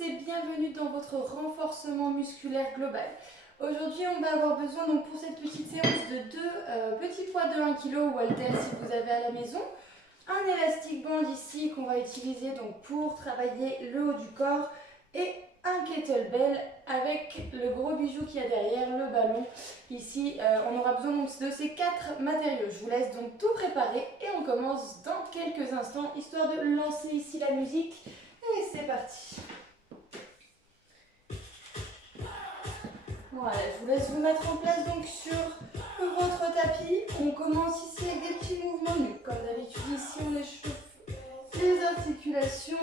et bienvenue dans votre renforcement musculaire global. Aujourd'hui, on va avoir besoin donc pour cette petite séance de deux petits poids de 1 kg ou haltères si vous avez à la maison. Un élastique band ici qu'on va utiliser donc pour travailler le haut du corps et un kettlebell avec le gros bijou qu'il y a derrière, le ballon. Ici, on aura besoin donc de ces 4 matériaux. Je vous laisse donc tout préparer et on commence dans quelques instants, histoire de lancer ici la musique. Et c'est parti. Voilà, je vous laisse vous mettre en place donc sur votre tapis. On commence ici avec des petits mouvements nus. Comme d'habitude, ici on échauffe les articulations.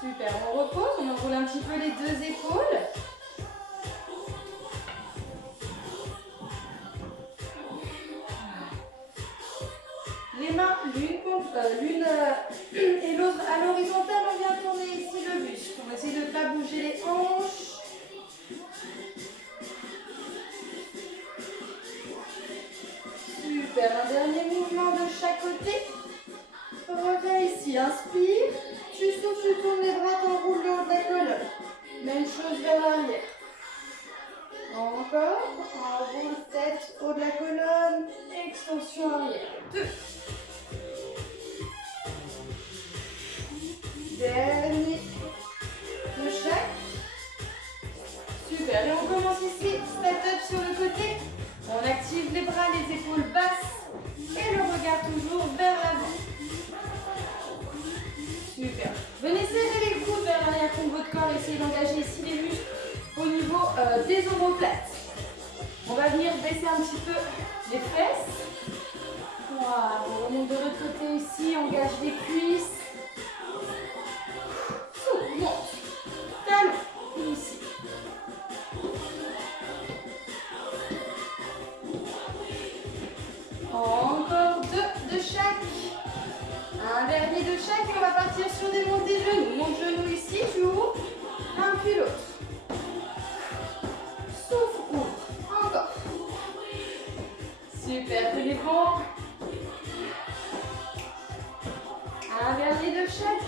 Super, on repose, on enroule un petit peu les deux épaules. Les mains l'une et l'autre à l'horizontale, on vient tourner ici le buste. On essaie de ne pas bouger les hanches. Super, un dernier mouvement de chaque côté. Reviens ici, inspire. Tu souffles, tu tournes les bras, t'enroules le haut de la colonne. Même chose vers l'arrière. Encore, enroule tête, haut de la colonne, extension arrière. 2. Dernier de chaque. Super, et on commence ici, step up sur le côté. On active les bras, les épaules basses et le regard toujours vers l'avant. Super. Venez serrer les coudes vers l'arrière de votre corps, essayez d'engager ici les muscles au niveau des omoplates. On va venir baisser un petit peu les fesses. Voilà, on remonte de l'autre côté ici, engage les cuisses. Monte. Talon. Ici. Encore 2 de chaque. Un dernier de chaque et on va partir sur des montées de genoux. Monte genou ici, tu ouvres. Un puis l'autre. Souffle, ouvre. Encore. Super, tenez bon. Un dernier de chaque.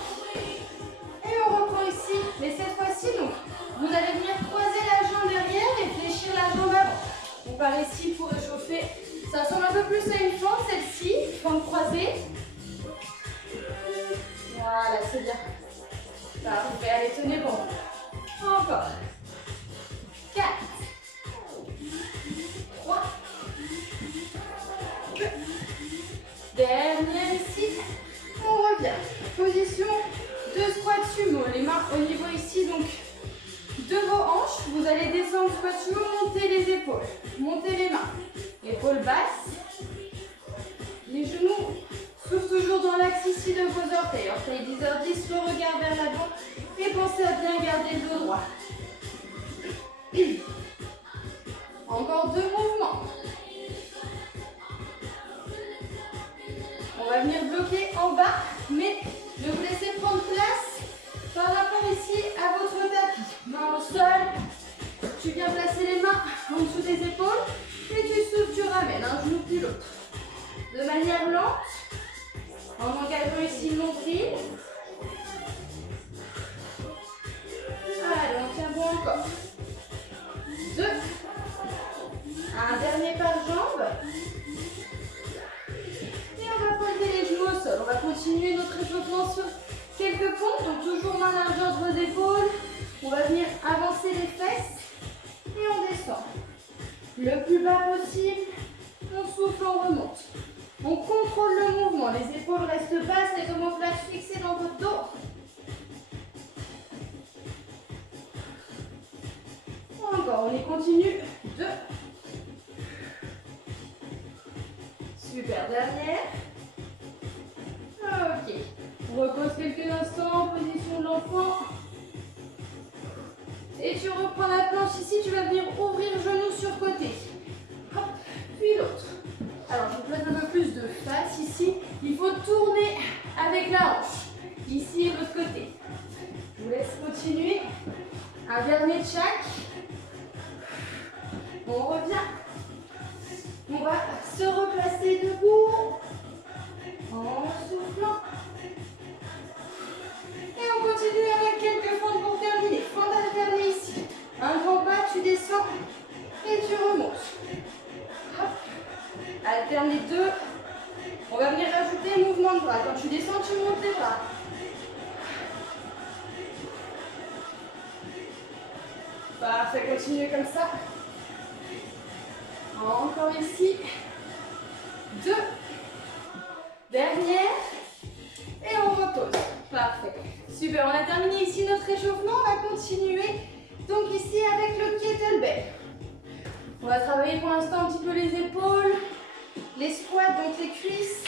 Et on reprend ici. Mais cette fois-ci, donc, vous allez venir croiser la jambe derrière et fléchir la jambe avant. On part ici pour réchauffer. Ça ressemble un peu plus à une fente, celle-ci. Fente croisée. Voilà, c'est bien. Parfait, allez, tenez bon. Encore. 4. 3. 2. Dernière ici. On revient. Position de squat sumo. Les mains au niveau ici, donc, de vos hanches. Vous allez descendre squat sumo, monter les épaules. Montez les mains. Épaules basses. Les genoux. Souffle toujours dans l'axe ici de vos orteils. Orteils 10h10, le regard vers l'avant. Et pensez à bien garder le dos droit. Encore 2 mouvements. On va venir bloquer en bas, mais ne vous laissez prendre place par rapport ici à votre tapis. Main au sol. Tu viens placer les mains en dessous des épaules. Et tu souffles, tu ramènes un genou puis l'autre. De manière lente. En engageant ici le nombril. Allez, on tient bon encore. 2. Un dernier par jambe. Et on va poser les genoux au sol. On va continuer notre échauffement sur quelques pompes. Donc toujours main largeur de vos épaules. On va venir avancer les fesses. Et on descend. Le plus bas possible. On souffle, on remonte. On contrôle le mouvement, les épaules restent basses, les omoplates fixées dans votre dos. Encore, on y continue. 2. Super, dernière. Ok. On repose quelques instants en position de l'enfant. Et tu reprends la planche ici, tu vas venir ouvrir genou sur côté. Hop, puis l'autre. Alors, je vous place un peu plus de face ici. Il faut tourner avec la hanche. Ici et l'autre côté. Je vous laisse continuer. Un dernier de chaque. On revient. On va se replacer debout. En soufflant. alterne les deux. On va venir rajouter mouvement de bras. Quand tu descends, tu montes les bras. Parfait, continuez comme ça. Encore ici. 2. Dernière. Et on repose. Parfait. Super, on a terminé ici notre échauffement. On va continuer donc ici avec le kettlebell. On va travailler pour l'instant un petit peu les épaules, les squats, donc les cuisses.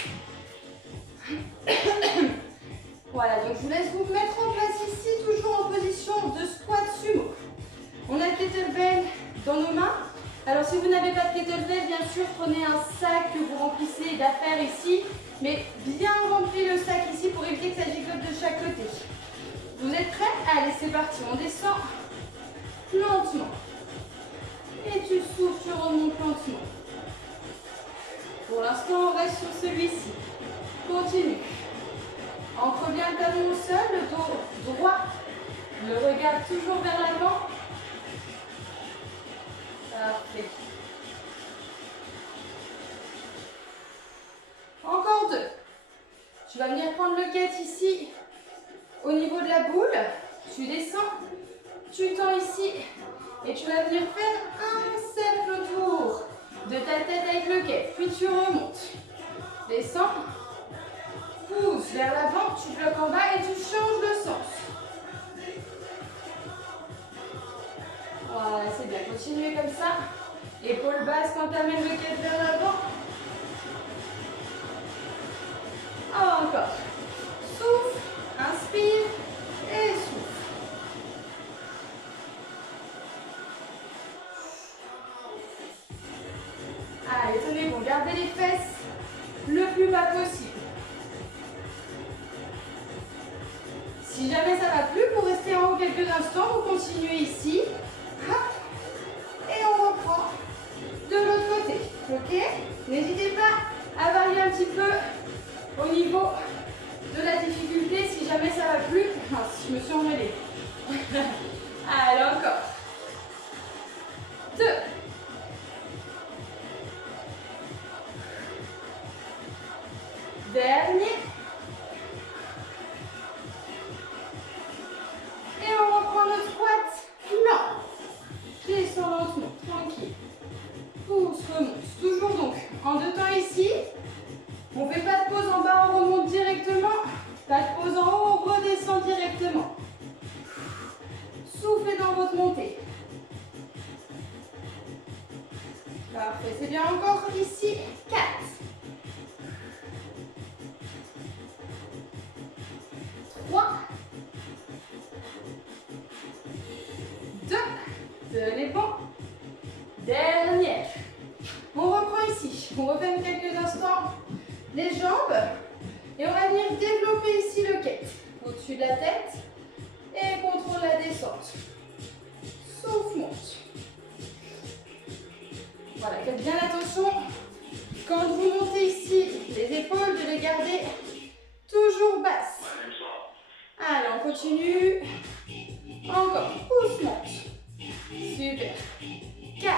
Voilà, donc je vous laisse vous mettre en place ici, toujours en position de squat sumo. On a le kettlebell dans nos mains. Alors si vous n'avez pas de kettlebell, bien sûr, prenez un sac que vous remplissez d'affaires ici, mais bien rempli le sac ici pour éviter que ça gigote de chaque côté. Vous êtes prêts? Allez, c'est parti, on descend lentement. Et tu souffles, tu remontes lentement. Pour l'instant, on reste sur celui-ci. Continue. Ancre bien le talon au sol, le dos droit. Le regard toujours vers l'avant. Parfait. Encore 2. Tu vas venir prendre le cat ici, au niveau de la boule. Tu descends, tu tends ici. Et tu vas venir faire un cercle autour de ta tête avec le quai. Puis tu remontes. Descends. Pousse vers l'avant. Tu bloques en bas et tu changes de sens. Voilà, c'est bien. Continuez comme ça. Épaules basses quand tu amènes le quai vers l'avant. Encore. Souffle. Inspire. Et souffle. Allez, tenez bon, gardez les fesses le plus bas possible. Si jamais ça ne va plus, vous restez en haut quelques instants, vous continuez ici. Et on reprend de l'autre côté. Ok? N'hésitez pas à varier un petit peu au niveau de la difficulté si jamais ça ne va plus. Mince, je me suis emmêlée. Allez, encore. 2. Dernier. Et on reprend notre squat lent. Descends lentement, tranquille. Pousse, remonte. Toujours donc en 2 temps ici. On ne fait pas de pause en bas, on remonte directement. Pas de pause en haut, on redescend directement. Soufflez dans votre montée. Parfait, c'est bien. Encore ici. 4. 3. 2. Tenez bon. Dernière. On reprend ici. On refait quelques instants les jambes. Et on va venir développer ici le quai. Au-dessus de la tête. Et contrôle la descente. Souffle, monte. Voilà, faites bien attention. Quand vous montez ici, les épaules, de les garder toujours basses. Allez, on continue. Encore. Pousse, monte. Super. 4.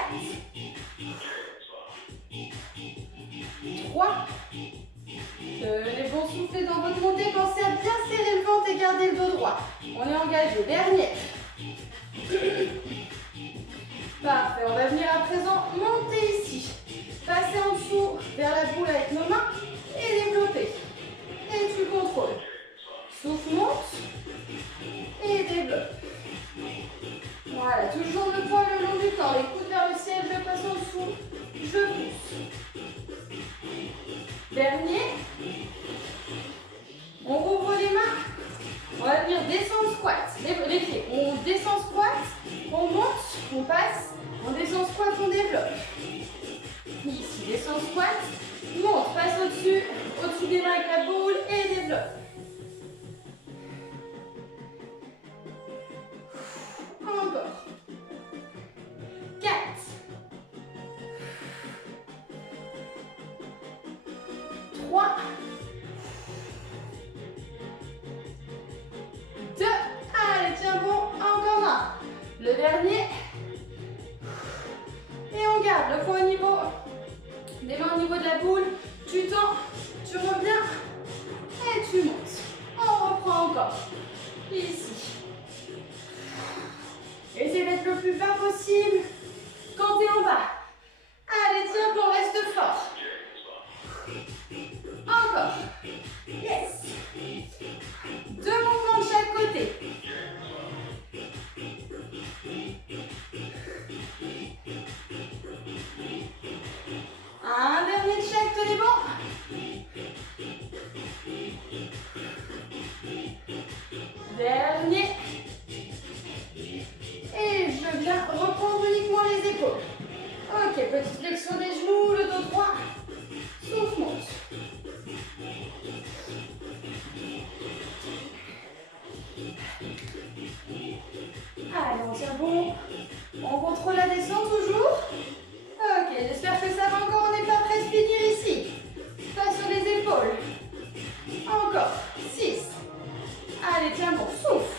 3. Tenez bon, soufflez dans votre montée. Pensez à bien serrer le ventre et garder le dos droit. On est engagé. Dernière. Parfait. On va venir à présent monter ici. Passer en dessous vers la boule avec nos mains et développer. Et tu contrôles. Souffle, monte. Et développe. Voilà, toujours le poids le long du corps. Les coudes vers le ciel, je passe en dessous. Je pousse. Dernier. On rouvre les mains. On va venir descendre squat. Les pieds. On descend squat. On monte. On passe. On descend squat. On développe. Ici, descend squat. Monte. Passe au-dessus. Au-dessus des mains avec la boule. Et développe. Encore. 4. 3. 2. Allez, tiens bon. Encore un. Le dernier. Et on garde le poids au niveau des mains au niveau de la boule. épaules, tu tends, tu reviens et tu montes. On reprend encore. Ici. Essaye d'être le plus bas possible quand tu es en bas. Allez, tiens, on reste fort. Encore. Yes. 2 mouvements de chaque côté. Un dernier de chaque, tenez bon. Dernier. Et je viens reprendre uniquement les épaules. Ok, petite flexion des genoux, le dos droit. Souffle, monte. Allez, on tient bon. On contrôle la descente toujours. Ok, j'espère que ça va encore. On n'est pas prêt de finir ici. Pas sur les épaules. Encore. 6. Allez, tiens bon. Souffle.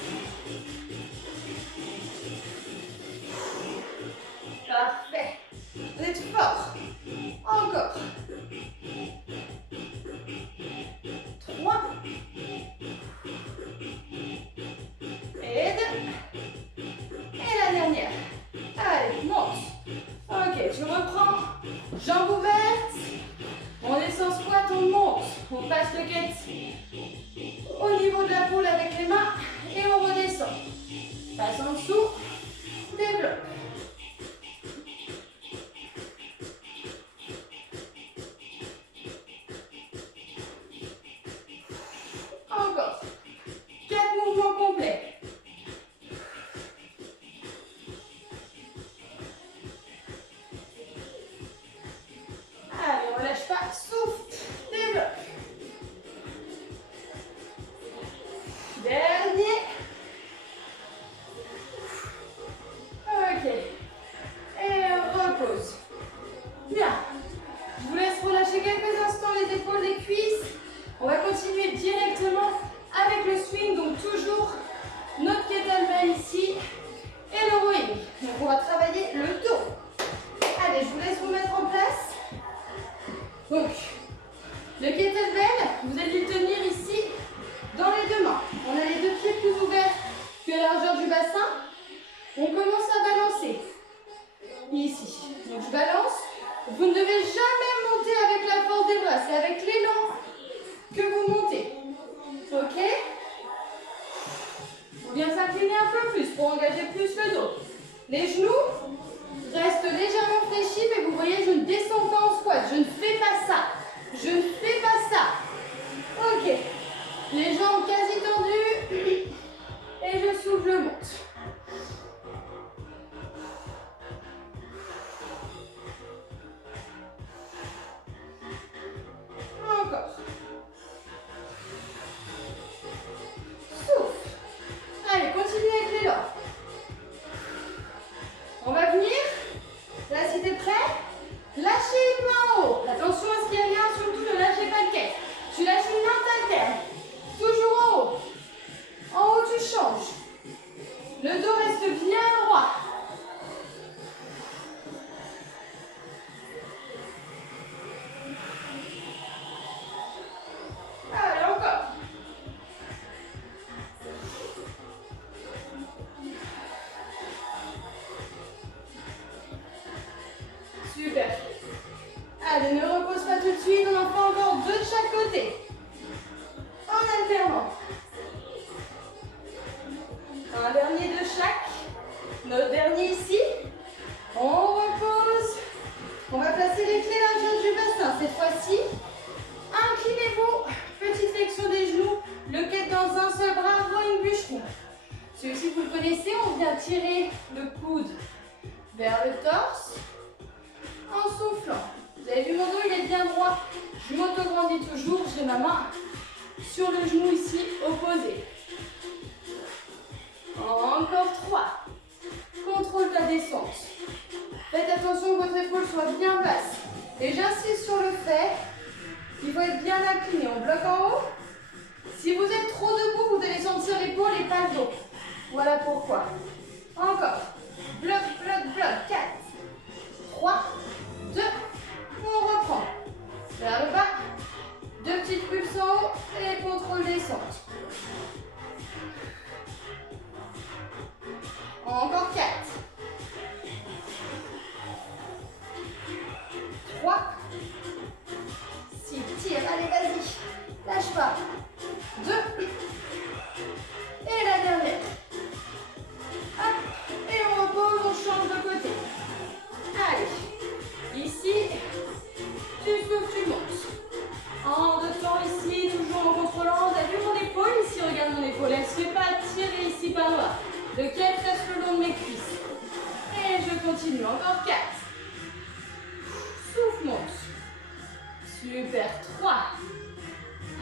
Parfait. Vous êtes fort. Encore. 3. Et 2. Et la dernière. Allez, monte. Ok, tu reprends. Jambes ouvertes. On descend squat, on monte. On passe le quête au niveau de la boule avec les mains. Et on redescend. Passe en dessous. Développe. Encore. 4 mouvements complets. Allez, on relâche pas. Souffle. Développe. Dernier. Ok. Et on repose. Bien. Je vous laisse relâcher quelques instants les épaules, les cuisses. On va continuer directement avec le swing. Donc toujours notre kettlebell ici. Et le rowing. Donc on va travailler le dos. Allez, je vous laisse vous mettre en place. Donc, le kettlebell, vous allez le tenir ici, dans les 2 mains. On a les 2 pieds plus ouverts que la largeur du bassin. On commence à balancer. Ici. Donc, je balance. Vous ne devez jamais monter avec la force des bras. C'est avec l'élan que vous montez. Ok? Vous bien s'incliner un peu plus pour engager plus le dos. Les genoux restent légèrement fléchis, mais vous voyez, je ne descends pas en squat. Je ne fais pas ça. Je ne fais pas ça. Ok. Les jambes quasi tendues. Et je souffle, je monte. Encore. Souffle. Allez, continuez avec l'élan. On va venir. Là, si tu es prêt, lâchez une main en haut. Attention à ce qu'il y a rien, surtout ne lâchez pas le quai. Tu lâches une main, t'alternes. Toujours en haut. En haut, tu changes. Le dos reste bien droit. Allez, encore. Super. Allez, ne repose pas tout de suite, on en fait encore 2 de chaque côté. En alternant. Un dernier de chaque. Notre dernier ici. On repose. On va placer les clés à largeur du bassin. Cette fois-ci, inclinez-vous. Petite flexion des genoux. Le quai dans un seul bras, rowing bûcheron. Celui-ci, vous le connaissez, on vient tirer le coude vers le torse en soufflant. Vous avez vu mon dos, il est bien droit. Je m'auto-grandis toujours. J'ai ma main sur le genou ici, opposé. Encore 3. Contrôle ta descente. Faites attention que votre épaule soit bien basse. Et j'insiste sur le fait qu'il faut être bien incliné. On bloque en haut. Si vous êtes trop debout, vous allez sentir l'épaule et pas le dos. Voilà pourquoi. Encore. Bloc, bloc, bloc. 4, 3, 2. On reprend. vers le bas. 2 petites pulses en haut et contrôle descente. Encore 4. 3. 6. Tire, allez, vas-y. Lâche pas. 2. Et la dernière. Hop. Et on repose, on change de côté. Allez. Ici, tu souffles, tu montes. En deux temps ici, toujours en contrôlant. Vous avez vu mon épaule ici? Regarde mon épaule. Elle ne se fait pas tirer ici par là. Lequel reste le long de mes cuisses. Et je continue. Encore 4. Souffle, monte. Super. 3.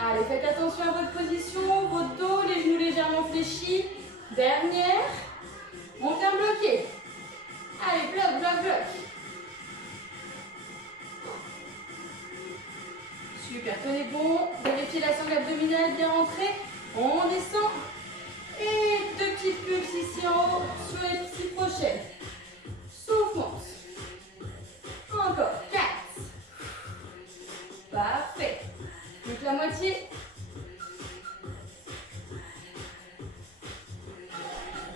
Allez, faites attention à votre position. Votre dos, les genoux légèrement fléchis. Dernière. On vient bloquer. Allez, bloc, bloc, bloc. Super, tenez bon. Vérifiez la sangle abdominale bien rentrée. On descend. Et 2 petites pulses ici en haut sur les petites prochaines. Souffle, monte. Encore 4. Parfait. Donc la moitié.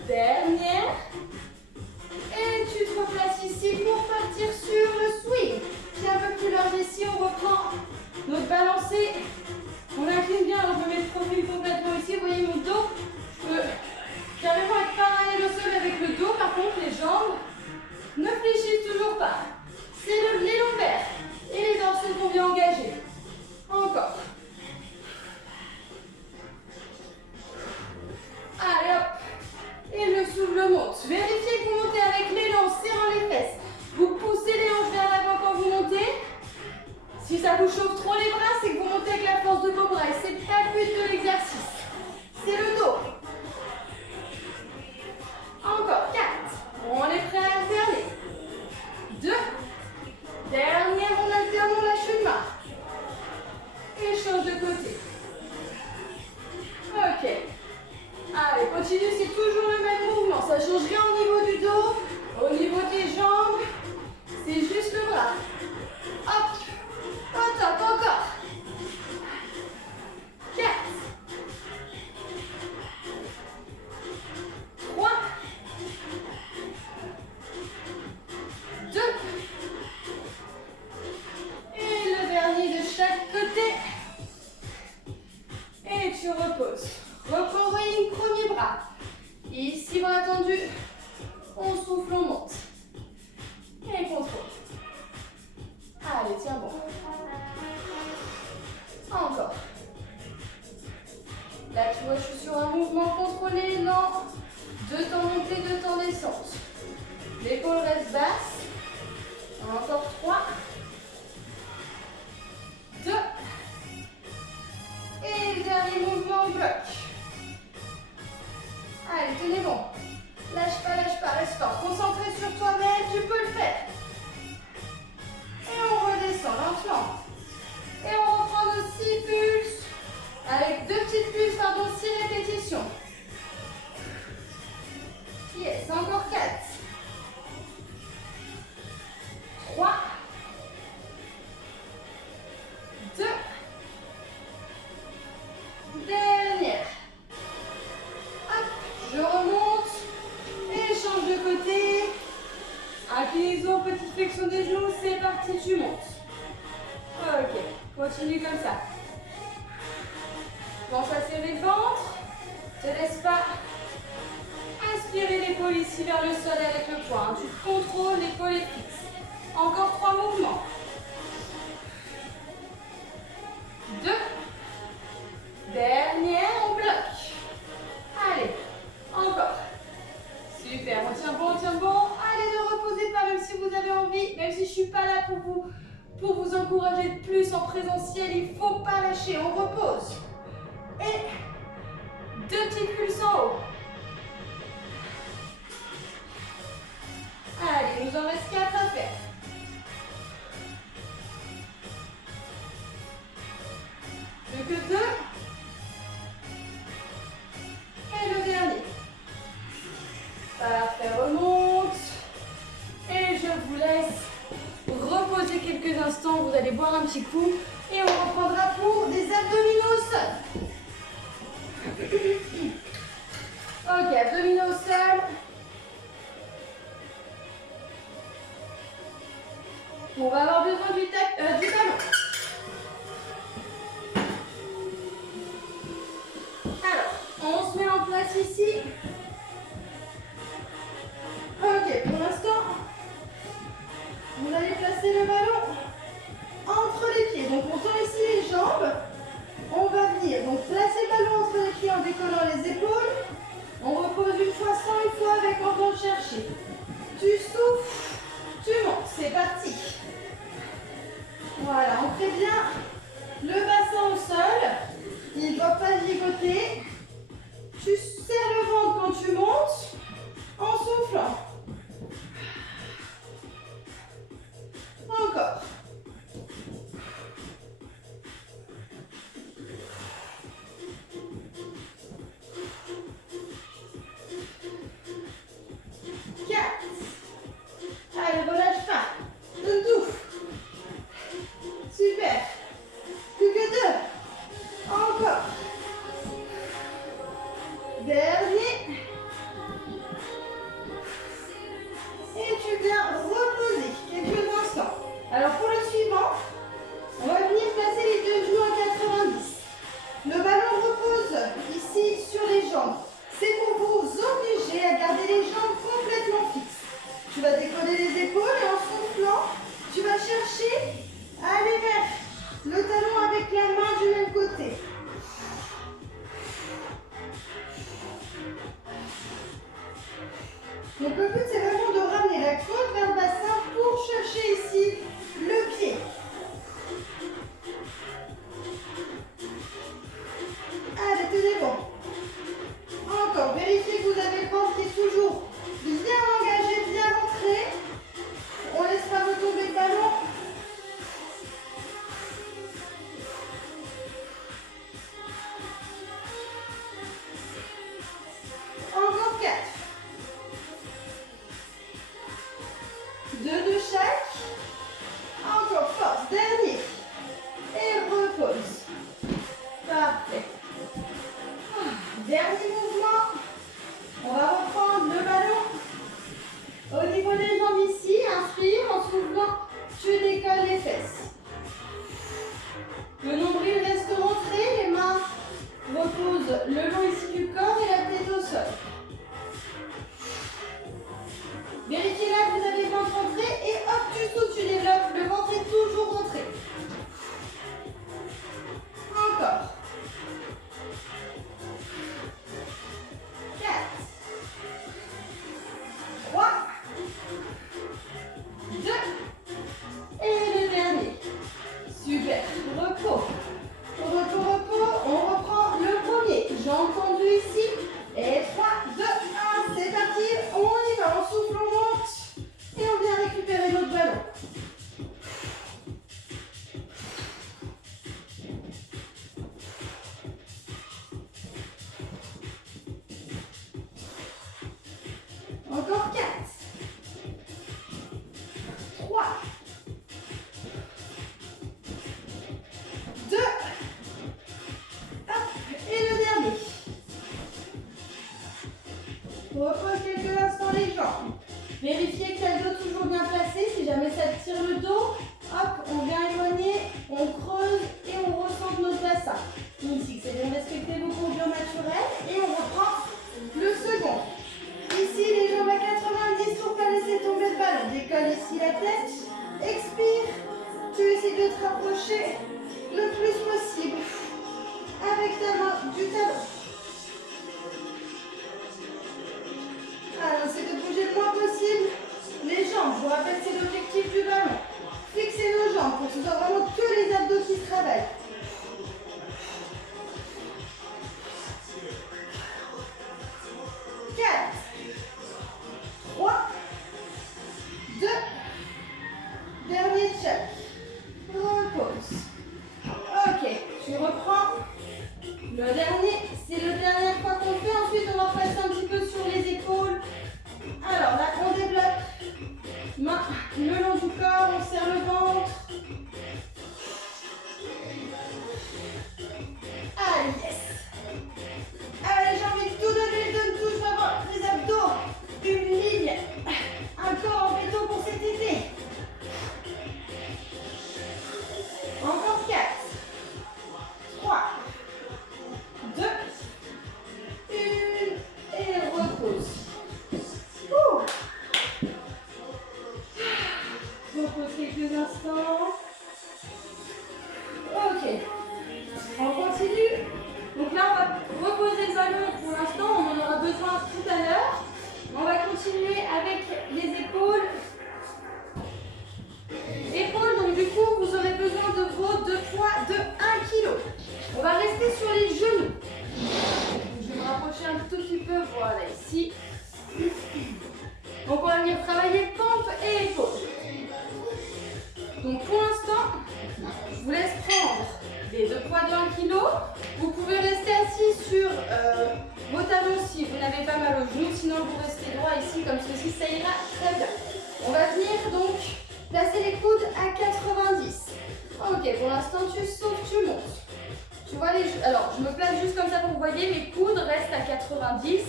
Dernière. Et tu te replaces ici pour partir sur le swing. Qui est un peu plus large ici. On reprend notre balancée. On incline bien. Alors je me mets le profil complètement ici. Vous voyez mon dos. Je peux carrément être parallèle au sol avec le dos. Par contre, les jambes ne fléchissent toujours pas. C'est les lombaires et les dorsaux qu'on vient engager. Encore. Allez hop. Et le souffle monte. Vérifiez que vous montez avec l'élan, serrant les fesses. Vous poussez les hanches vers l'avant quand vous montez. Si ça vous chauffe trop les bras, c'est que vous montez avec la force de vos bras. Et c'est pas le but de l'exercice. C'est le dos. Encore 4. On est prêt à alterner. 2. Dernière, on alterne, on lâche une main. Et change de côté. Ok. Allez, continue, c'est toujours le même mouvement. Ça ne change rien au niveau du dos, au niveau des jambes. C'est juste le bras. Hop. Au top, encore. 4. 3. 2. Et le dernier de chaque côté. Et tu reposes. Recovering, premier bras. Ici, bras tendu. On souffle, on monte. Et contrôle. Allez, tiens bon. Encore. Là, tu vois, je suis sur un mouvement contrôlé, lent. 2 temps montée, 2 temps descente. L'épaule reste basse. Encore 3. 2. Et le dernier mouvement, bloc. Allez, tenez bon. Lâche pas, reste fort. Concentré sur toi-même, tu peux le faire. Et on redescend lentement. Et on reprend nos 6 pulses. Avec 2 petites pulses, pardon, 6 répétitions. Yes, encore 4. 3. 2. Dernière. Hop, je remonte. Et change de côté. Inclinaison, petite flexion des genoux, c'est parti, tu montes. Ok, continue comme ça. Pense à serrer le ventre. Ne te laisse pas inspirer l'épaule ici vers le sol avec le poing. Tu contrôles, l'épaule est fixe. Encore 3 mouvements. 2. Dernière, on bloque. Allez, encore. Super, on tient bon, on tient bon. Allez, ne reposez pas, même si vous avez envie, même si je ne suis pas là pour vous encourager de plus en présentiel, il ne faut pas lâcher, on repose. Et 2 petites pulses en haut. Allez, il nous en reste 4 à faire. Plus que 2. Et le dernier. Parfait, remonte. Et je vous laisse reposer quelques instants. Vous allez boire un petit coup. place ici. Ok, pour l'instant, vous allez placer le ballon entre les pieds. Donc on tend ici les jambes. On va venir donc placer le ballon entre les pieds en décollant les épaules. On repose une fois sans, une fois avec, on va le chercher. Tu souffles, tu montes. C'est parti. Voilà, on fait bien le bassin au sol. Il ne doit pas gigoter. Tu serres le ventre quand tu montes en soufflant. Encore. Allez, relâche pas. Donne tout. Super. Plus que 2. Encore. Dernier. Et tu viens reposer quelques instants. Alors pour le suivant, on va venir placer les deux genoux à 90. Le ballon repose ici sur les jambes. C'est pour vous obliger à garder les jambes complètement fixes. Tu vas décoller les épaules et en soufflant, tu vas chercher à aller vers le talon avec la main du même côté. Donc le but c'est vraiment de ramener la côte vers le bassin pour chercher ici le pied. Allez, tenez bon. Encore, vérifiez que vous avez le ventre qui est toujours bien engagé, bien rentré. On laisse pas retomber le ballon. Encore 4. 2 de chaque. Encore force. Dernier. Et repose. Parfait. Dernier mouvement. On va reprendre le ballon au niveau des jambes ici. Inspire en soufflant. Tu décolles les fesses. Le nombril reste rentré. Les mains reposent le long ici du corps et la tête au sol. Vérifiez là que vous avez le ventre rentré et hop, tu sautes, tu développes. Le ventre est toujours rentré. Encore. 4. 3. 2. Et le dernier. Super. Repos. Repos, repos. On reprend le premier. J'ai entendu ici. Et 3, 2, 1. C'est parti. On y va. On souffle, on monte. Et on vient récupérer notre ballon. Encore 4. 3. 2. Hop. Et le dernier. Repose quelques instants les jambes. Vérifiez que tu as le dos toujours bien placé. Si jamais ça te tire le dos, hop, on vient éloigner, on creuse et on ressent notre bassin. Ici, c'est bien respecter vos courbures naturelles. Et on reprend le second. Ici, les jambes à 90 pour ne pas laisser tomber le ballon. Décolle ici la tête. Expire. Tu essaies de te rapprocher le plus possible avec ta main du talon. Alors, c'est de bouger le moins possible les jambes. Je vous rappelle, c'est l'objectif du ballon. Fixer nos jambes pour que ce soit vraiment que les abdos qui travaillent. 4. 3. 2. Dernier check. Repose. Ok, tu reprends. Le dernier, c'est la dernière fois qu'on fait. Ensuite, on va passer un petit peu sur les épaules. Alors là, on développe. Main le long du corps, on serre le ventre. Allez, yes. Allez, j'ai envie de tout donner, je donne tout. Je vais avoir les abdos. Une ligne. Un corps en béton pour cet été. Encore 4. 3. 2. 1. venir travailler pompe et épaules. Donc pour l'instant, je vous laisse prendre les 2 poids de 1 kg. Vous pouvez rester assis sur vos talons si vous n'avez pas mal aux genoux, sinon vous restez droit ici comme ceci, ça ira très bien. On va venir donc placer les coudes à 90. Ok, pour l'instant tu souffles, tu montes. Tu vois les... Alors, je me place juste comme ça pour que vous voyez, mes coudes restent à 90.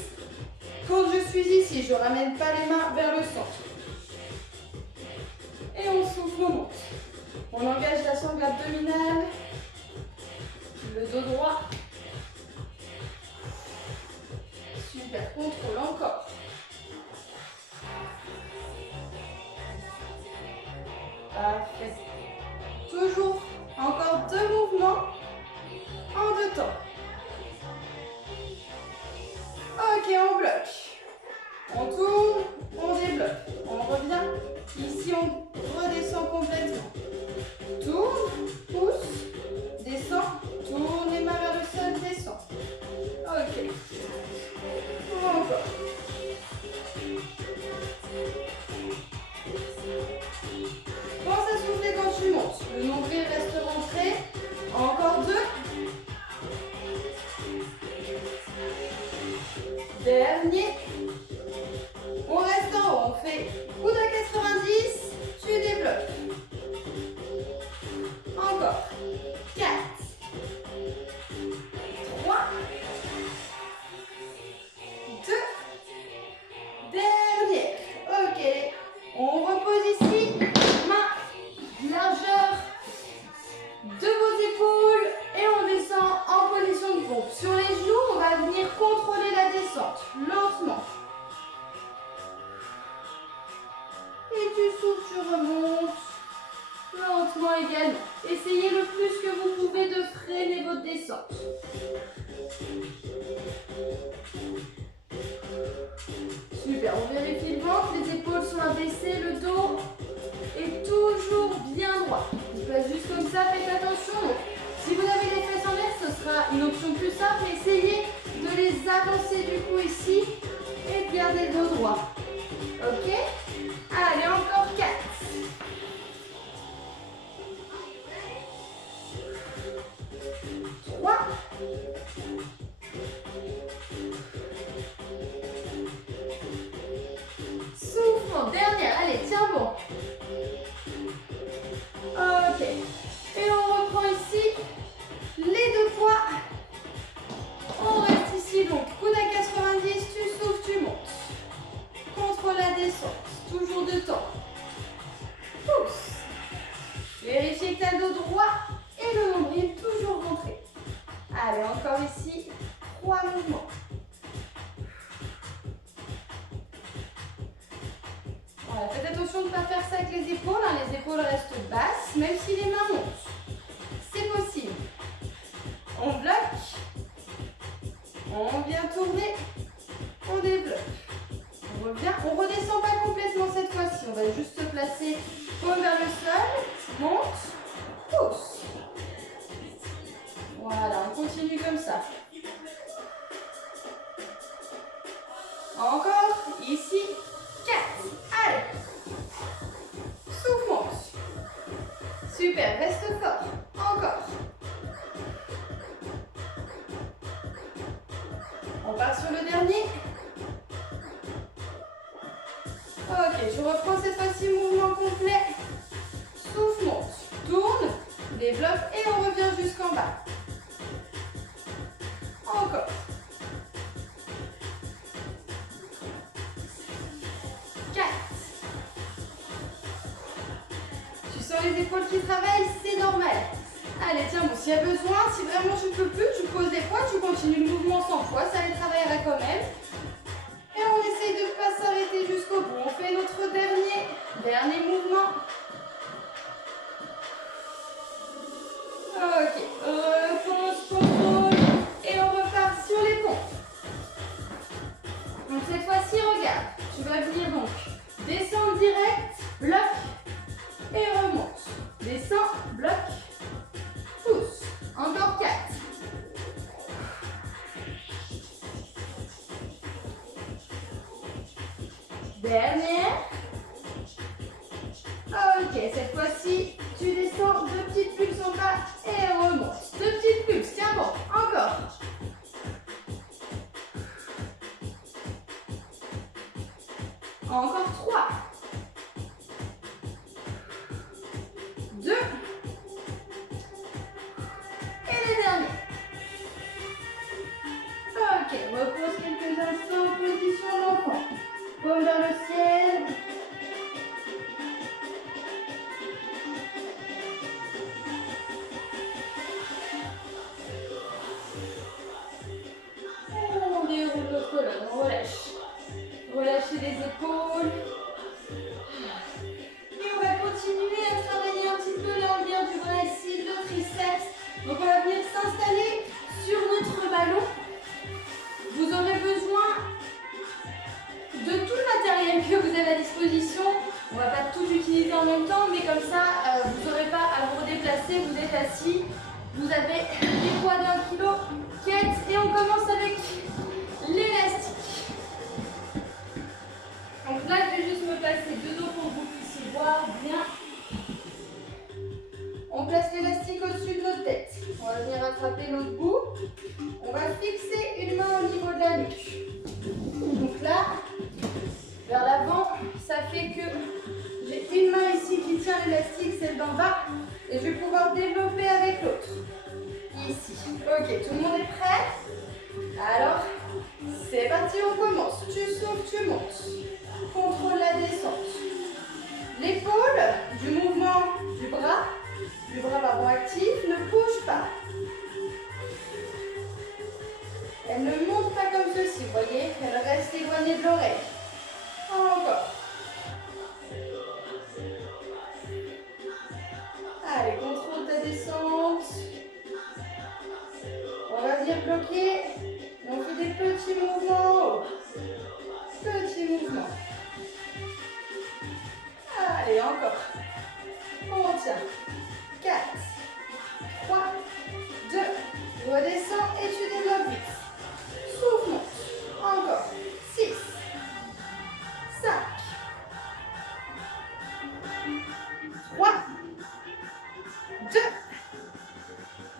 Quand je suis ici, je ne ramène pas les mains vers le centre. Et on souffle, on monte. On engage la sangle abdominale, le dos droit. Super, contrôle encore. Parfait. Toujours, encore 2 mouvements en 2 temps. Ok, on bloque. On tourne, on débloque. On revient. Ici, on redescend complètement. Tourne, pousse, descend, tourne les mains vers le sol, descend. Ok. Encore. Pense à souffler quand tu montes. Le nombril reste rentré. Encore 2. Dernier. On reste en haut. On fait coude à 90. Tu débloques. Encore. 4. 3. 2. Dernier. Ok. On repose ici. Main, largeur de vos épaules. Et on descend en position de pompe. Sur les genoux, on va venir contrôler la descente. Lentement. Et tu souffles, tu remontes. Lentement également. Essayez le plus que vous pouvez de freiner votre descente. Super, on vérifie le ventre, les épaules sont abaissées, le dos est toujours bien droit. On place juste comme ça, faites attention. Donc, si vous avez les fesses en l'air, ce sera une option plus simple. Essayez de les avancer du coup ici et de garder le dos droit. Ok? Allez, encore 4. 3. 2. Dernière, allez, tiens bon. Ok. Et on reprend ici les 2 poids. On reste ici donc, coude à 90, tu souffles, tu montes. Contre la descente, toujours 2 temps. Pousse. Vérifiez que tu as le dos droit et le nombril toujours rentré. Allez, encore ici, 3 mouvements. Voilà, faites attention de ne pas faire ça avec les épaules. Hein. Les épaules restent basses, même si les mains montent. C'est possible. On bloque. On vient tourner. On débloque. On revient. On ne redescend pas complètement cette fois-ci. On va juste se placer paume vers le sol. Monte. Pousse. Voilà, on continue comme ça. Encore. Ici. 4. Allez. Souffle, monte. Super, reste fort. Encore. On part sur le dernier. Ok, je reprends cette fois-ci mouvement complet. Souffle, monte. Tourne, développe et on revient jusqu'en bas. Encore. 4. Tu sens les épaules qui travaillent, c'est normal. Allez, tiens, bon, s'il y a besoin, si vraiment tu ne peux plus, tu poses les poids, tu continues le mouvement sans poids, ça les travaillera quand même. Et on essaye de ne pas s'arrêter jusqu'au bout. On fait notre dernier mouvement. Ok, repose, contrôle, et on repart sur les pompes. Donc cette fois-ci, regarde, tu vas venir donc descendre direct, bloc, et remonte. Descends, bloc, pousse. Encore 4. Dernière. Cette fois-ci, tu descends, 2 petites pulses en bas et remonte. 2 petites pulses, tiens bon, encore. Encore 3. 2. Et les derniers. Ok, repose quelques instants, position d'enfant. Paume vers le ciel. On déroule notre colonne, on relâche. Relâchez les épaules. Et on va continuer à travailler un petit peu l'envers du bras ici, le triceps. Donc on va venir s'installer sur notre ballon. Vous aurez besoin de tout le matériel que vous avez à disposition. On ne va pas tout utiliser en même temps, mais comme ça, vous n'aurez pas à vous redéplacer. Vous êtes assis, vous avez les poids d'1 kilo qui est, et on commence avec l'élastique. Donc là, je vais juste me placer de dos pour que vous puissiez voir bien. On place l'élastique au-dessus de notre tête. On va venir attraper l'autre bout. On va fixer une main au niveau de la nuque. Donc là, vers l'avant, ça fait que j'ai une main ici qui tient l'élastique, celle d'en bas, et je vais pouvoir développer avec l'autre. Ici. Ok, tout le monde est prêt? Alors, c'est parti, on commence. Tu souffles, tu montes. Contrôle la descente. L'épaule du mouvement du bras pardon, actif, ne bouge pas. Elle ne monte pas comme ceci, vous voyez? Elle reste éloignée de l'oreille. Encore. Allez, contrôle ta descente. On va venir bloquer. Et on fait des petits mouvements. Petits mouvements. Allez, encore. On tient. 4, 3, 2, redescends et tu développes vite. Souffle, monte. Encore. 6, 5, 3, 2,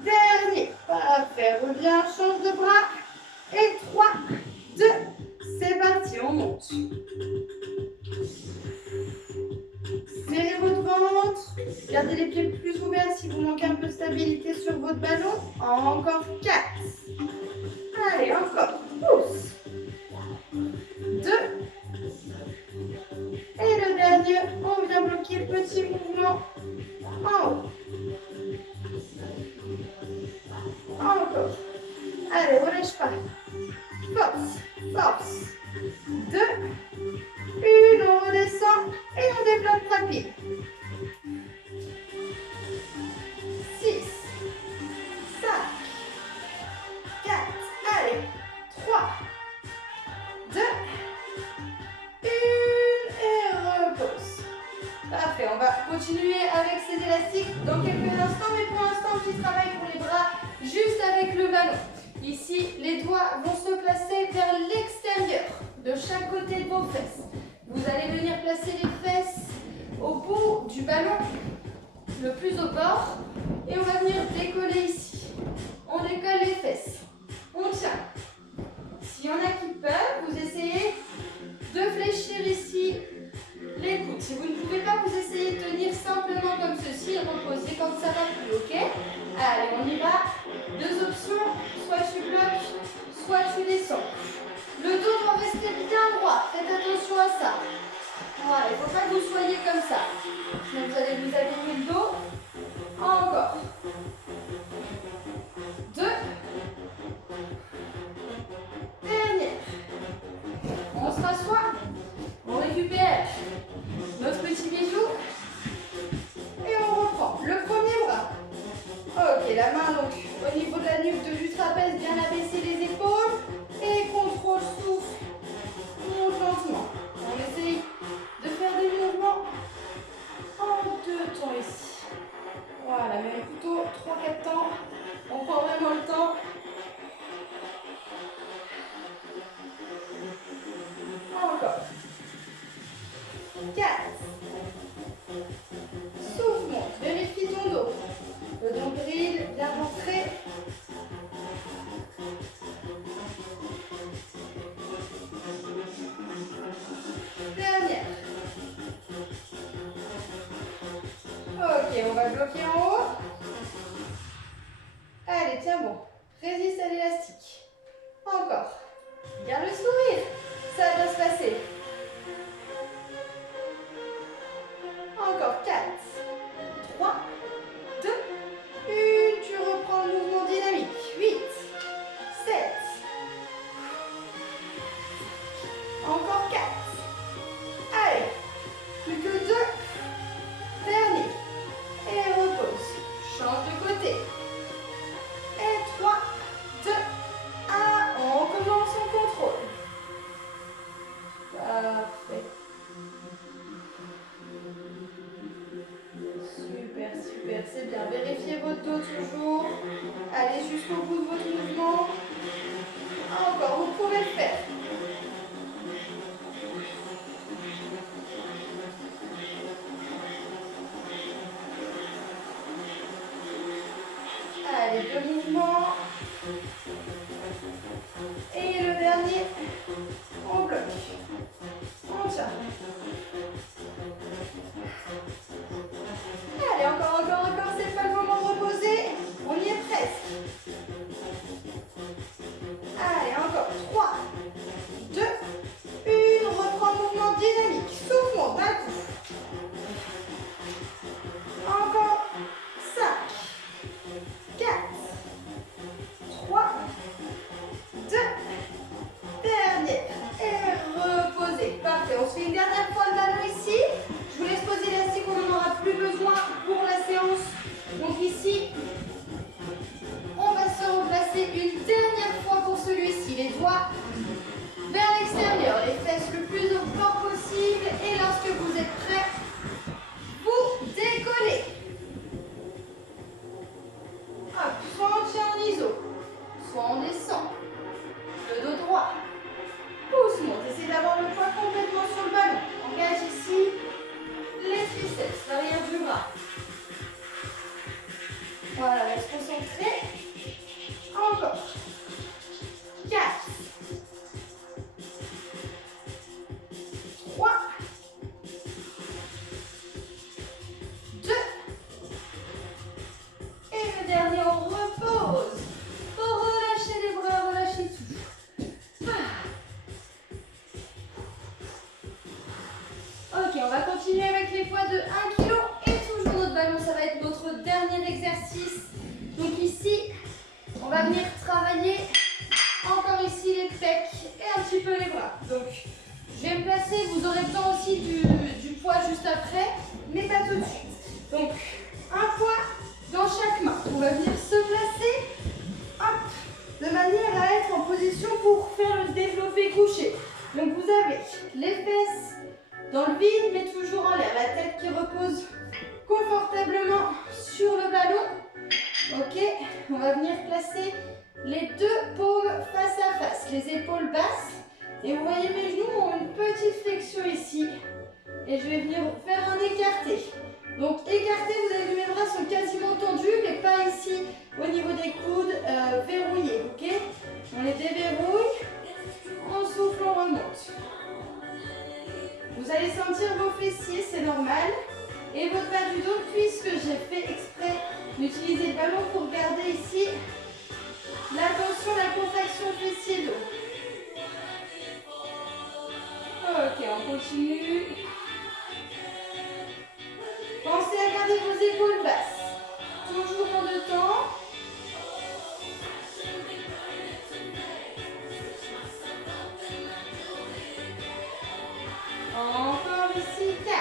dernier. Parfait, reviens, change de bras. Et 3, 2, c'est parti, on monte. Serrez votre ventre. Gardez les pieds plus ouverts si vous manquez un peu de stabilité sur votre ballon. Encore 4. Allez, encore. Pousse. 2. Et le dernier, on vient bloquer le petit mouvement en haut. Encore. Allez, relâche pas. Force, force. 2. 1, on redescend et on développe rapide. 6, 5, 4, allez, 3, 2, 1 et repose. Parfait, on va continuer avec ces élastiques dans quelques instants, mais pour l'instant, petit travail pour les bras juste avec le ballon. Ici, les doigts vont se placer vers l'extérieur de chaque côté de vos fesses. Vous allez venir placer les fesses au bout du ballon, le plus au bord, et on va venir décoller ici. On décolle les fesses. On tient. S'il y en a qui peuvent, vous essayez de fléchir ici les coudes. Si vous ne pouvez pas, vous essayez de tenir simplement comme ceci et reposer quand ça va plus, ok? Allez, on y va. 2 options, soit tu bloques, soit tu descends. Le dos doit rester bien droit, faites attention à ça. Voilà, il ne faut pas que vous soyez comme ça. Sinon vous allez vous abîmer le dos. Encore. 2. Dernière. On se rassoit. On récupère notre petit bijou. Et on reprend. Le premier bras. Ok, la main donc au niveau de la nuque, du trapèze, bien abaisser les épaules. Et contrôle, souffle. Monte lentement. On essaye de faire des mouvements va bloquer en haut. Allez, tiens bon. Résiste à l'élastique. Encore. Garde le sourire. Ça va bien se passer. Encore 4, 3, 2, 1. Tu reprends le mouvement dynamique. 8, 7. Encore 4. Allez. Plus que 2. Dernier. Et repose. Change de côté. Et 3, 2, 1. On commence en contrôle. Parfait. Super, super, c'est bien. Vérifiez votre dos toujours. Allez jusqu'au bout de votre mouvement. Encore, vous pouvez le faire. Allez, 2 mouvements. Et le dernier, on bloque. On tient. Allez, encore, c'est pas le moment de reposer. On y est presque. Allez, encore. 3, 2, 1. On reprend le mouvement dynamique. Souffle d'un coup. Encore. 5, 4, 3, 2, dernier. Et reposez. Parfait. On se fait une dernière fois le ballon ici. Je vous laisse poser l'élastique, on n'en aura plus besoin pour la séance. Donc ici, on va se replacer une dernière fois pour celui-ci. Les doigts vers l'extérieur, les fesses le plus au fort possible. Et lorsque vous êtes prêts, vous décollez. Hop, soit on tient en iso, soit on descend. Le dos droit. Pouce monte. Essayez d'avoir le poids complètement sur le ballon. Engage ici les triceps, l'arrière du bras. Voilà, reste concentré. Encore. 4, 3, 2. Et le dernier, on repose. Relâchez les bras, relâchez tout. Ok, on va continuer avec les poids de 1 kg et toujours notre ballon, ça va être notre dernier exercice. Donc ici, on va venir travailler encore ici les pecs et un petit peu les bras. Donc, je vais me placer, vous aurez besoin aussi du poids juste après, mais pas tout de suite. Donc, un poids dans chaque main. On va venir se placer, hop, de manière à être en position pour faire le développé couché. Donc, vous avez les fesses dans le vide, mais toujours en l'air. La tête qui repose confortablement sur le ballon. Ok, on va venir placer les 2 paumes face à face, les épaules basses. Et vous voyez, mes genoux ont une petite flexion ici. Et je vais venir faire un écarté. Donc écarté, vous avez vu, mes bras sont quasiment tendus, mais pas ici au niveau des coudes, verrouillés. Ok, on les déverrouille, on souffle, on remonte. Vous allez sentir vos fessiers, c'est normal. Et votre bas du dos, puisque j'ai fait exprès d'utiliser le ballon pour garder ici la tension, la contraction fessier-dos. Ok, on continue. Pensez à garder vos épaules basses. Toujours en 2 temps. Encore ici, 4.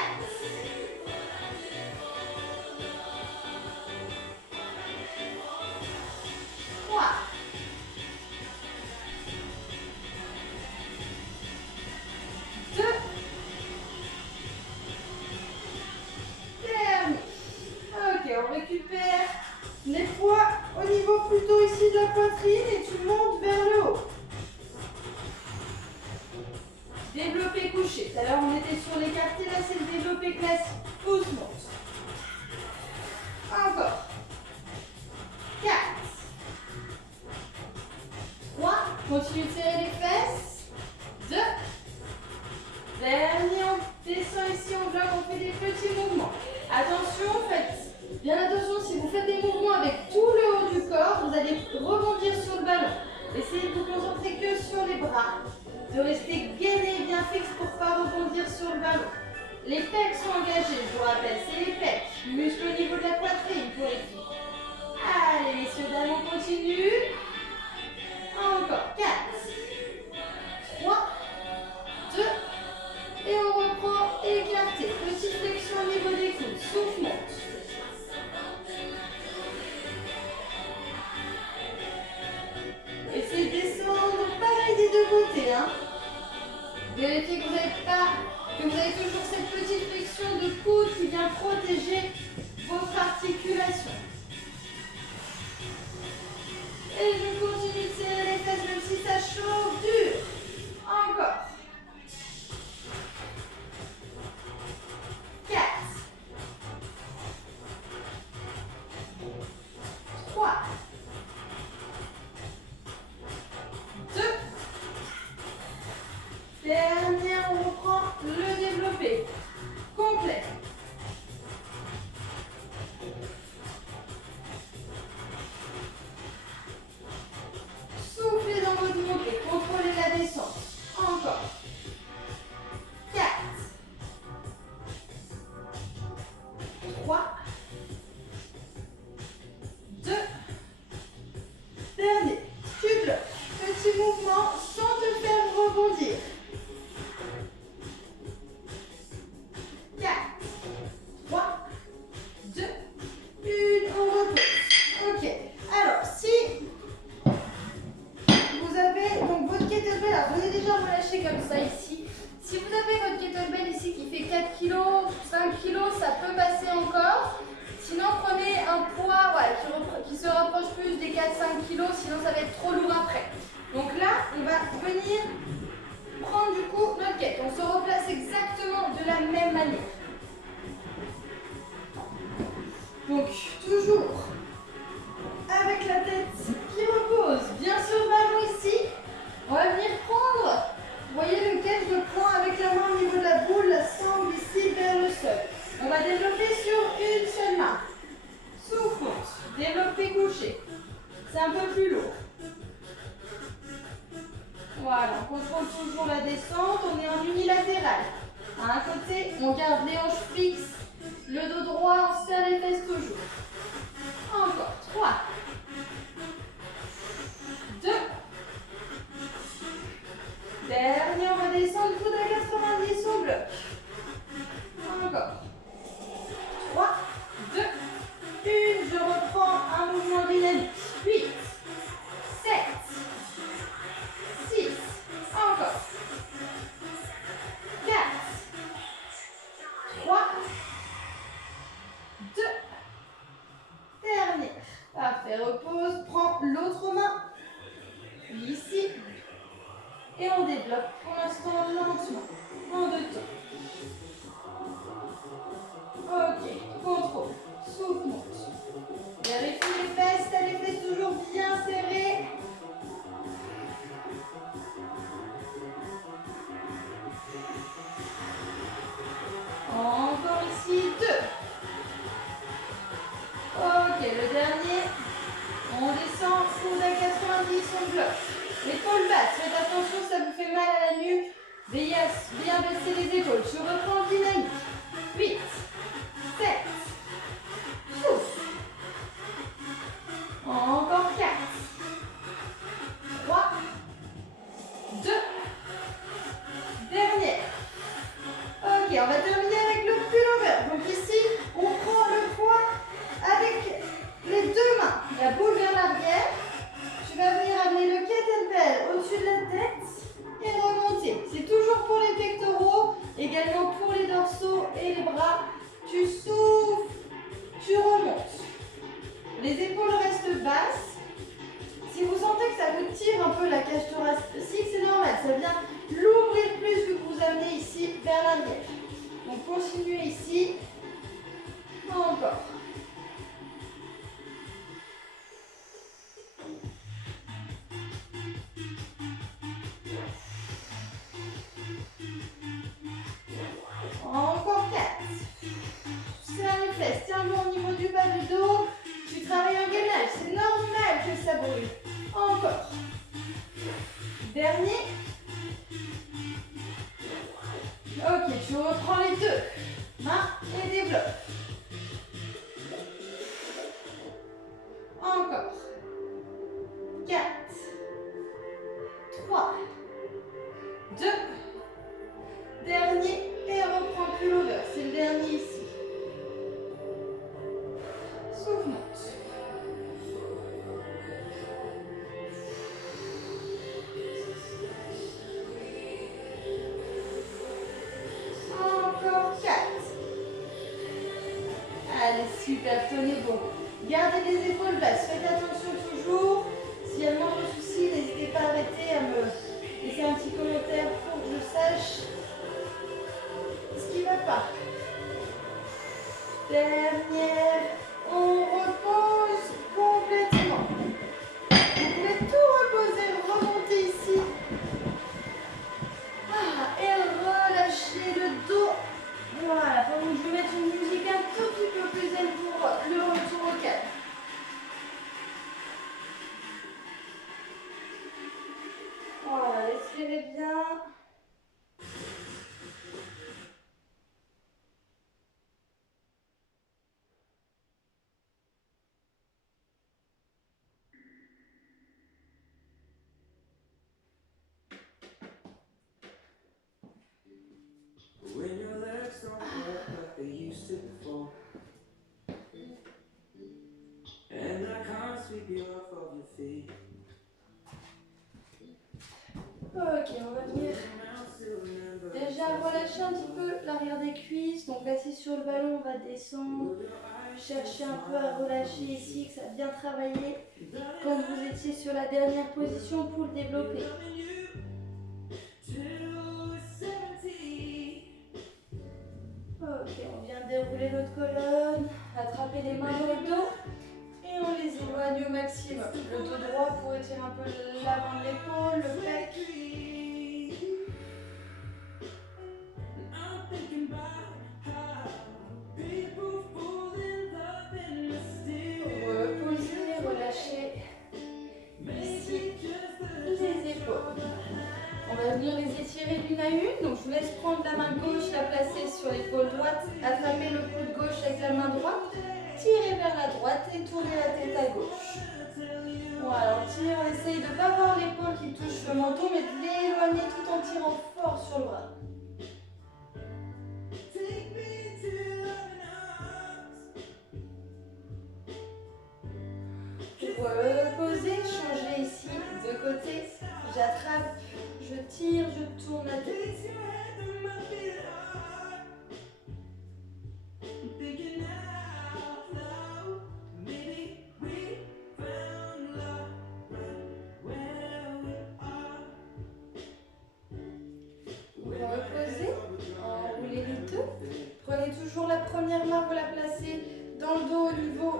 3. 2. Dernier. Ok, on récupère les poids au niveau plutôt ici de la poitrine et tu montes vers le haut. Développé couché. Tout à l'heure, on était sur l'écarté. Là, c'est le développé classique. Pouce monte. Encore. 4. 3. Continue de serrer les fesses. 2. Dernier, on descend ici, on bloque, on fait des petits mouvements. Attention, faites Bien attention, si vous faites des mouvements avec tout le haut du corps, vous allez rebondir sur le ballon. Essayez de vous concentrer que sur les bras, de rester gainé et bien fixe pour ne pas rebondir sur le ballon. Les pecs sont engagés, je vous rappelle, c'est les pecs. Muscles au niveau de la poitrine pour les filles. Allez, messieurs, dames, on continue. Encore 4, 3, 2, et on reprend écarté. Petite flexion au niveau des coudes, souffle, monte. Essayez de descendre, pareil des deux côtés. Hein. Vérifiez que vous avez toujours cette petite flexion de coude qui vient protéger votre articulation. Et je continue de serrer les fesses même si ça chauffe dur. Encore. 4, 3, 2, dernier, on reprend le développé complet. Soufflez dans votre montée, contrôlez la descente. Encore. 4, 3, 2, dernier. Tu bloques. Petit mouvement sans te faire rebondir. 4, 3, 2, 1, on repose. Ok. Alors, si vous avez donc votre kettlebell, alors venez déjà relâcher comme ça ici. Si vous avez votre kettlebell ici qui fait 4 kg, 5 kg, ça peut passer encore. Sinon, prenez un poids voilà, qui se rapproche plus des 4-5 kg, sinon ça va être trop lourd après. Donc là, on va venir prendre du coup notre quête. On se replace exactement de la même manière. Donc, toujours avec la tête qui repose bien sur le ballon ici. On va venir prendre, vous voyez lequel je prends avec la main au niveau de la boule, la sangle ici vers le sol. On va développer sur une seule main. Souffle, développé couché. C'est un peu plus lourd. Voilà, on contrôle toujours la descente, on est en unilatéral. À un côté, on garde les hanches fixes, le dos droit, on serre les fesses toujours. Encore, 3, 2, dernier, on va descendre, coude à 90 au bloc. Encore, 3, 2, 1, je reprends un mouvement dynamique. 8, 7, 6, encore, 4, 3, 2, dernière. Parfait, repose, prends l'autre main, ici, et on développe pour l'instant lentement, en deux temps. Ok, contrôle, souffle, monte. Vérifie les fesses, t'as les fesses toujours bien serrées. Encore ici, 2. Ok, le dernier. On descend, coude à 90, on bloque. L'épaule basse, faites attention, ça vous fait mal à la nuque. Veillez à bien baisser les épaules. Je reprends le dynamique. 8, 7, souffle. Encore 4, 3, 2, dernière. Ok, on va terminer avec le pullover. Donc ici, on prend le poids avec les deux mains. La boule vers l'arrière. Tu vas venir amener le kettlebell au-dessus de la tête et remonter. C'est toujours pour les pectoraux, également pour les dorsaux et les bras. Tu souffles, tu remontes. Les épaules restent basses. Si vous sentez que ça vous tire un peu la cage thoracique, c'est normal. Ça vient l'ouvrir plus vu que vous amenez ici vers l'arrière. Donc continuez ici. Encore. Encore 4. Serre les fesses, tiens-le au niveau du bas ça brûle. Encore. Dernier. Ok, tu reprends les deux mains et développe. Encore. 4, 3, 2, dernier et reprends plus l'over. C'est le dernier ici. Souffle, monte. Encore 4. Allez, super, tenez bon. Gardez les épaules basses. Faites attention toujours. S'il y a le moindre souci, n'hésitez pas à arrêter, à me laisser un petit commentaire pour que je sache ce qui ne va pas. Dernière. On repose complètement. Vous pouvez tout reposer, remonter ici. Et relâcher le dos. Voilà, pendant que je vais mettre une musique un tout petit peu plus zen pour le retour au calme. Voilà, respirez bien. Ok, on va venir déjà relâcher un petit peu l'arrière des cuisses. Donc assis sur le ballon, on va descendre. Chercher un peu à relâcher ici, que ça a bien travaillé quand vous étiez sur la dernière position pour le développer. Ok, on vient dérouler notre colonne, attraper les mains dans le dos et on les éloigne au maximum. Le dos droit pour étirer un peu l'avant de l'épaule, le pec. Reposez, relâchez ici les épaules. On va venir les étirer d'une à une. Donc je vous laisse prendre la main gauche, la placer sur l'épaule droite, attraper le coude gauche avec la main droite, tirer vers la droite et tourner la tête à gauche. Voilà, on tire, on essaye de ne pas avoir l'épaule qui touche le menton, mais de l'éloigner tout en tirant fort sur le bras. Reposez, changez ici de côté. J'attrape, je tire, je tourne la tête. Reposez, enroulez les deux. Prenez toujours la première main, vous la placez dans le dos au niveau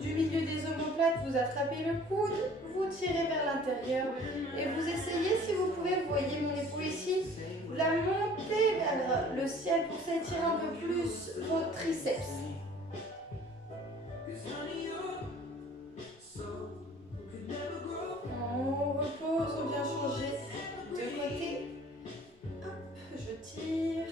du milieu des omoplates, vous attrapez le coude, vous tirez vers l'intérieur et vous essayez, si vous pouvez, vous voyez mon épaule ici, la monter vers le ciel pour s'étirer un peu plus vos triceps. On repose, on vient changer de côté. Hop, je tire.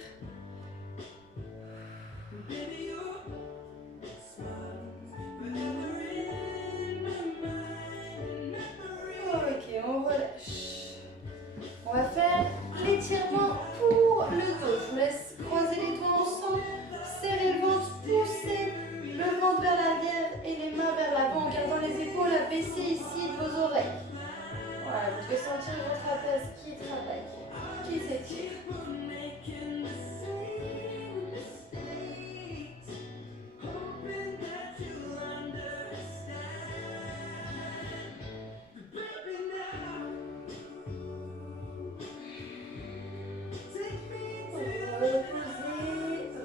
Ok, on relâche. On va faire l'étirement pour le dos. Je vous laisse croiser les doigts ensemble, serrer le ventre, pousser le ventre vers l'arrière et les mains vers l'avant en gardant les épaules abaissées ici de vos oreilles. Voilà, vous pouvez sentir votre trapèze qui travaille, qui s'étire.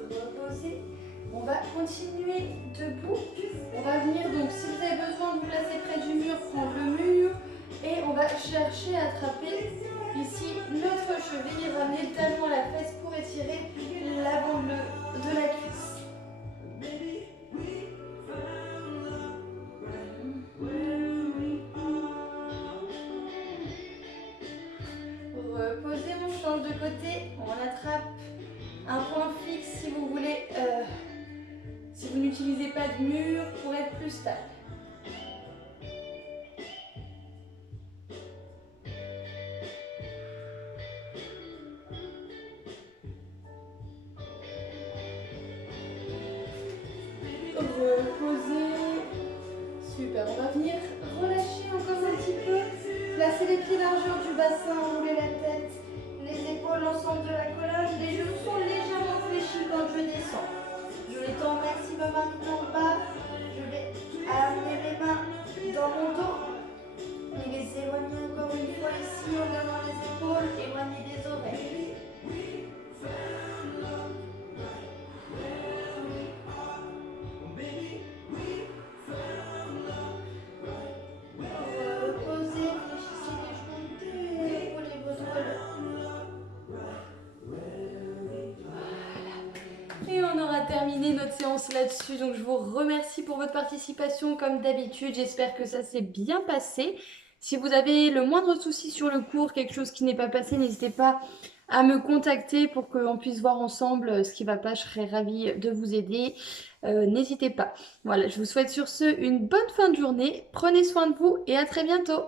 Reposez. On va continuer debout. On va venir, donc si vous avez besoin de vous placer près du mur, prendre le mur. Et on va chercher à attraper ici notre cheville et ramener le talon à la fesse pour étirer l'avant de la cuisse. n'utilisez pas de mur pour être plus stable. Reposez. Super, on va venir relâcher encore un petit peu. Placez les pieds largeur du bassin, enroulez la tête, les épaules, l'ensemble de la colonne. Les genoux sont légèrement fléchis quand je descends. Je les tends au maximum un peu en bas. Je vais amener mes mains dans mon dos. Et les éloigner encore une fois ici en gardant les épaules, éloigner des oreilles. Et on aura terminé notre séance là-dessus. Donc je vous remercie pour votre participation comme d'habitude. J'espère que ça s'est bien passé. Si vous avez le moindre souci sur le cours, quelque chose qui n'est pas passé, n'hésitez pas à me contacter pour qu'on puisse voir ensemble ce qui ne va pas. Je serais ravie de vous aider. N'hésitez pas. Voilà, je vous souhaite sur ce une bonne fin de journée. Prenez soin de vous et à très bientôt.